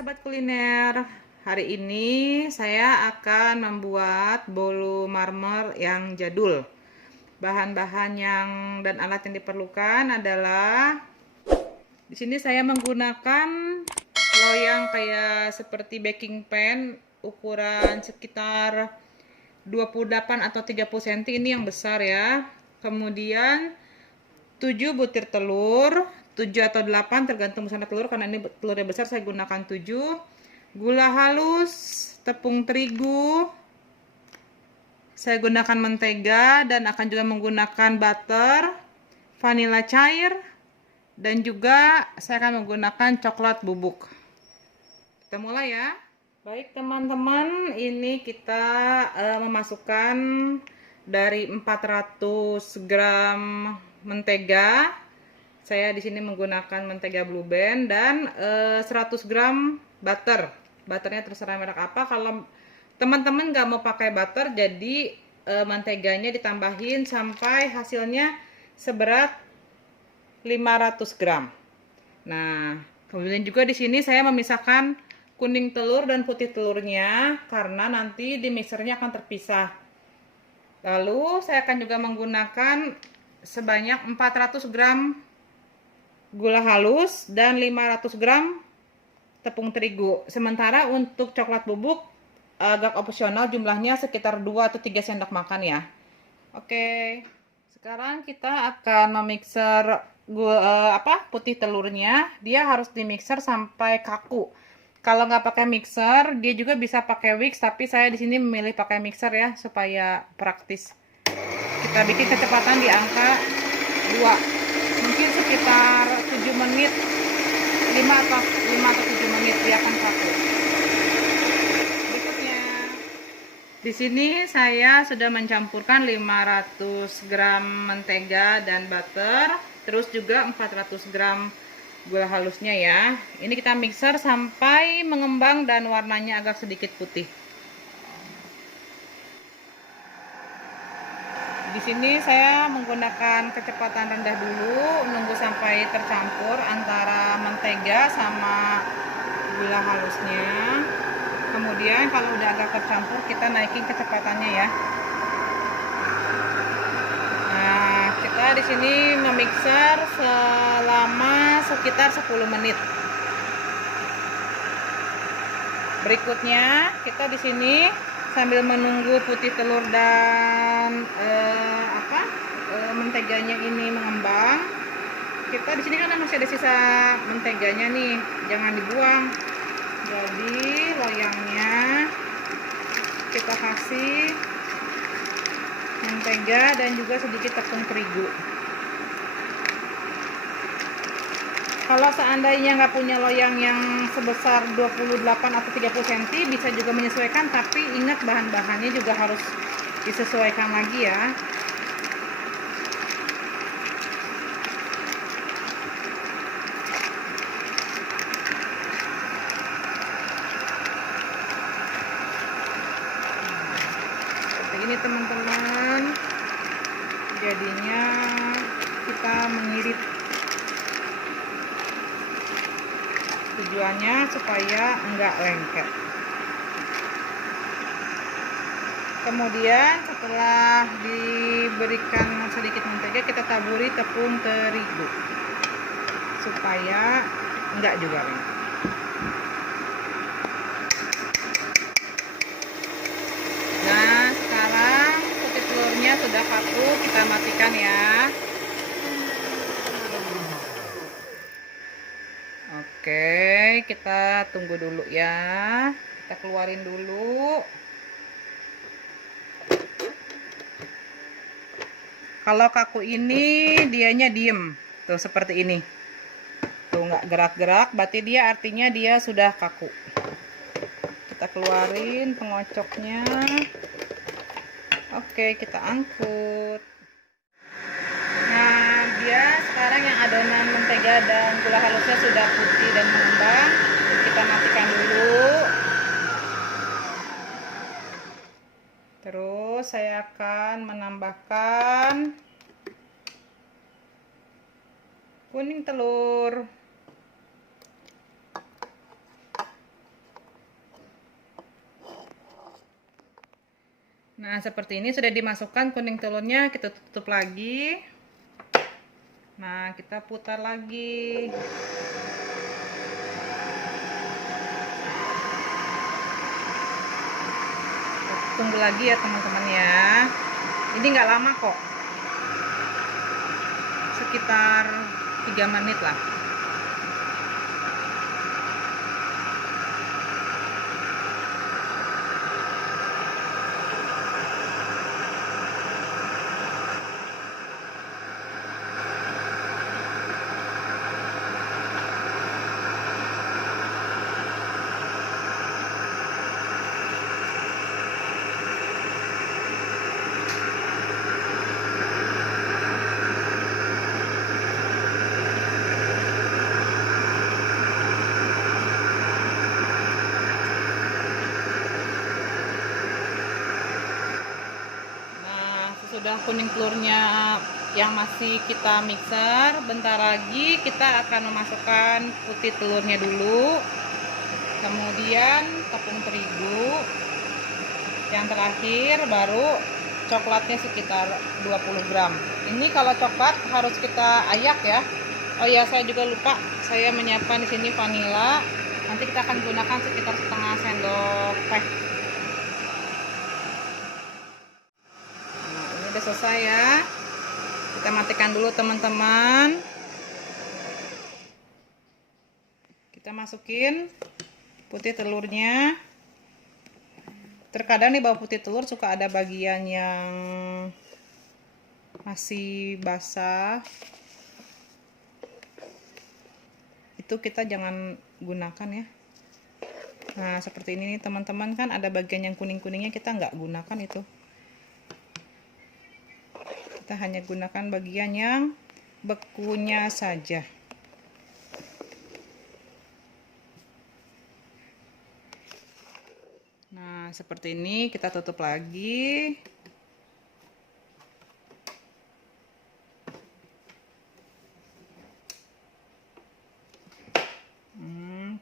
sahabat kuliner, hari ini saya akan membuat bolu marmer yang jadul. Bahan-bahan dan alat yang diperlukan adalah di sini saya menggunakan loyang kayak seperti baking pan ukuran sekitar 28 atau 30 cm, ini yang besar ya. Kemudian 7 butir telur, 7 atau 8 tergantung besar telur, karena ini telurnya besar saya gunakan 7. Gula halus, tepung terigu, saya gunakan mentega dan akan juga menggunakan butter, vanila cair, dan juga saya akan menggunakan coklat bubuk. Kita mulai ya. Baik teman-teman, ini kita memasukkan dari 400 gram mentega. Saya di sini menggunakan mentega Blue Band dan 100 gram butter. Butternya terserah merek apa. Kalau teman-teman nggak mau pakai butter, jadi menteganya ditambahin sampai hasilnya seberat 500 gram. Nah, kemudian juga di sini saya memisahkan kuning telur dan putih telurnya karena nanti di mixernya akan terpisah. Lalu saya akan juga menggunakan sebanyak 400 gram gula halus dan 500 gram tepung terigu. Sementara untuk coklat bubuk agak opsional, jumlahnya sekitar 2 atau 3 sendok makan ya. Oke, sekarang kita akan memixer putih telurnya. Dia harus dimixer sampai kaku. Kalau nggak pakai mixer, dia juga bisa pakai Wix, tapi saya di sini memilih pakai mixer ya supaya praktis. Kita bikin kecepatan di angka 2, mungkin sekitar 7 menit, 5 atau 7 menit dia akan kaku. Berikutnya, di sini saya sudah mencampurkan 500 gram mentega dan butter, terus juga 400 gram gula halusnya ya. Ini kita mixer sampai mengembang dan warnanya agak sedikit putih. Di sini saya menggunakan kecepatan rendah dulu, menunggu sampai tercampur antara mentega sama gula halusnya. Kemudian kalau udah agak tercampur, kita naikin kecepatannya ya. Nah, kita di sini memixer selama sekitar 10 menit. Berikutnya, kita di sini sambil menunggu putih telur dan menteganya ini mengembang, kita di sini kan masih ada sisa menteganya nih, jangan dibuang. Jadi loyangnya kita kasih mentega dan juga sedikit tepung terigu. Kalau seandainya nggak punya loyang yang sebesar 28 atau 30 cm, bisa juga menyesuaikan, tapi ingat bahan-bahannya juga harus disesuaikan lagi ya. Seperti ini teman-teman, jadinya kita mengirit. Tujuannya supaya enggak lengket. Kemudian setelah diberikan sedikit mentega, kita taburi tepung terigu supaya enggak juga lengket. Nah, sekarang putih telurnya sudah kaku, kita matikan ya. Oke, kita tunggu dulu ya. Kita keluarin dulu. Kalau kaku ini dianya diem. Tuh seperti ini. Tuh nggak gerak-gerak, berarti dia artinya dia sudah kaku. Kita keluarin pengocoknya. Oke, kita angkut. Nah, dia sekarang yang adonan mentega dan gula halusnya sudah putih dan mengembang. Kita matikan dulu. Terus saya akan menambahkan kuning telur. Nah, seperti ini sudah dimasukkan kuning telurnya, kita tutup lagi. Nah, kita putar lagi. Tunggu lagi ya teman-teman ya. Ini nggak lama kok. Sekitar 3 menit lah. Sudah kuning telurnya yang masih kita mixer, bentar lagi kita akan memasukkan putih telurnya dulu, kemudian tepung terigu, yang terakhir baru coklatnya sekitar 20 gram. Ini kalau coklat harus kita ayak ya. Oh iya, saya juga lupa, saya menyiapkan di sini vanila. Nanti kita akan gunakan sekitar setengah sendok teh. Udah selesai ya, kita matikan dulu teman-teman. Kita masukin putih telurnya. Terkadang nih bawah putih telur suka ada bagian yang masih basah, itu kita jangan gunakan ya. Nah seperti ini nih teman-teman, kan ada bagian yang kuning-kuningnya kita nggak gunakan itu. Kita hanya gunakan bagian yang bekunya saja. Nah, seperti ini kita tutup lagi.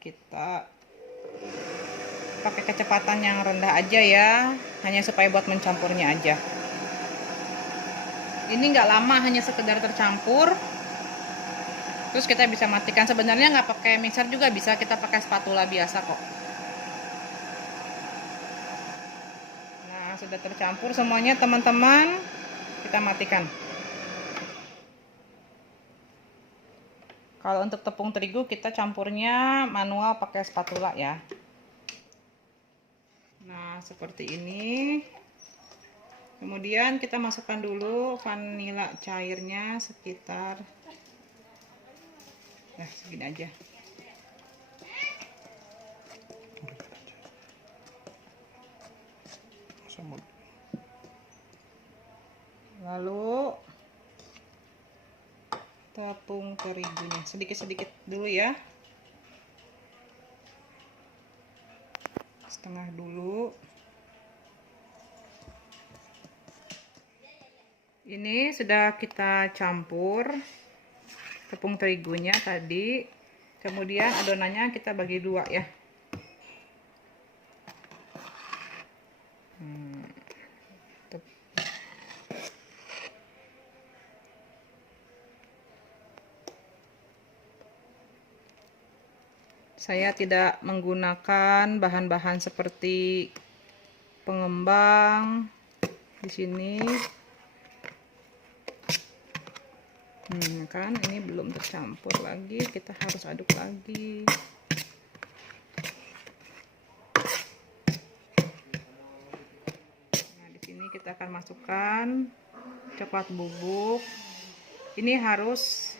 Kita pakai kecepatan yang rendah aja ya, hanya supaya buat mencampurnya aja. Ini nggak lama, hanya sekedar tercampur. Terus kita bisa matikan. Sebenarnya nggak pakai mixer juga bisa, kita pakai spatula biasa kok. Nah, sudah tercampur semuanya teman-teman. Kita matikan. Kalau untuk tepung terigu kita campurnya manual pakai spatula ya. Nah, seperti ini. Kemudian kita masukkan dulu vanila cairnya sekitar segini aja. Lalu tepung terigunya sedikit-sedikit dulu ya. Setengah dulu. Ini sudah kita campur tepung terigunya tadi, kemudian adonannya kita bagi dua ya. Saya tidak menggunakan bahan-bahan seperti pengembang di sini. Kan ini belum tercampur lagi, kita harus aduk lagi. Nah, di sini kita akan masukkan coklat bubuk. Ini harus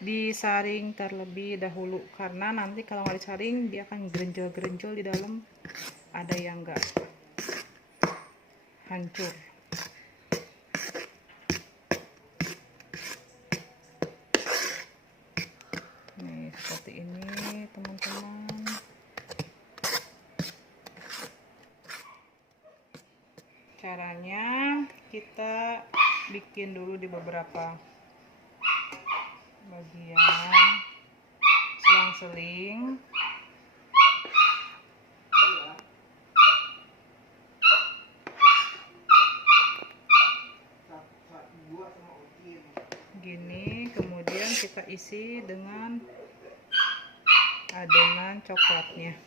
disaring terlebih dahulu, karena nanti kalau nggak disaring dia akan gerenjol-gerenjol di dalam, ada yang enggak hancur. Nih seperti ini teman-teman. Caranya kita bikin dulu di beberapa bagian selang-seling. kita isi dengan adonan coklatnya.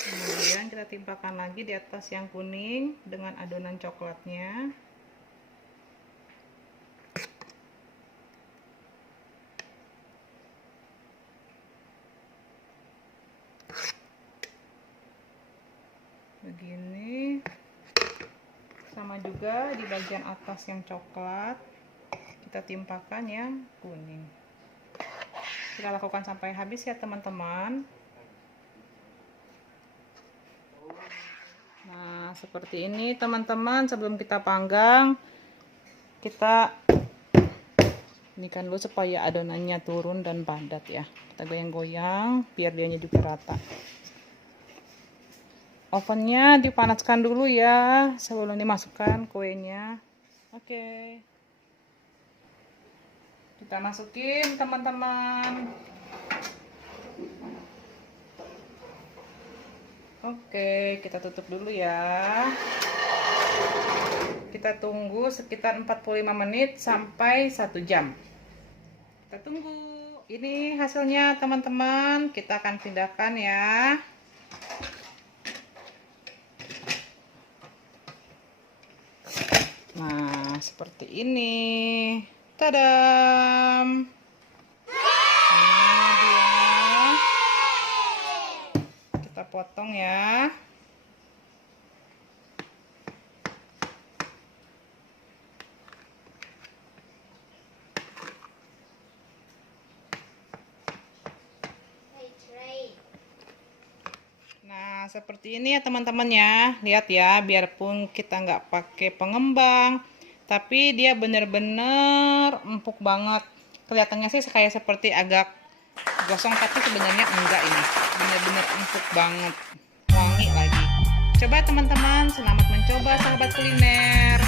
Kemudian kita timpakan lagi di atas yang kuning dengan adonan coklatnya. Begini. Sama juga di bagian atas yang coklat kita timpakan yang kuning. Kita lakukan sampai habis ya teman-teman. Nah, seperti ini teman-teman. Sebelum kita panggang, kita inikan dulu supaya adonannya turun dan padat ya. Kita goyang-goyang biar dianya juga rata. Ovennya dipanaskan dulu ya sebelum dimasukkan kuenya. Oke. Kita masukin teman-teman. Oke, kita tutup dulu ya. Kita tunggu sekitar 45 menit sampai 1 jam. Kita tunggu. Ini hasilnya teman-teman. Kita akan pindahkan ya. Nah, seperti ini. Tadam. Ini dia. Kita potong ya. Nah, seperti ini ya teman-teman ya. Lihat ya, biarpun kita nggak pakai pengembang, tapi dia bener-bener empuk banget. Kelihatannya sih kayak seperti agak gosong, tapi sebenarnya enggak ini. Bener-bener empuk banget. Wangi lagi. Coba teman-teman, selamat mencoba sahabat kuliner.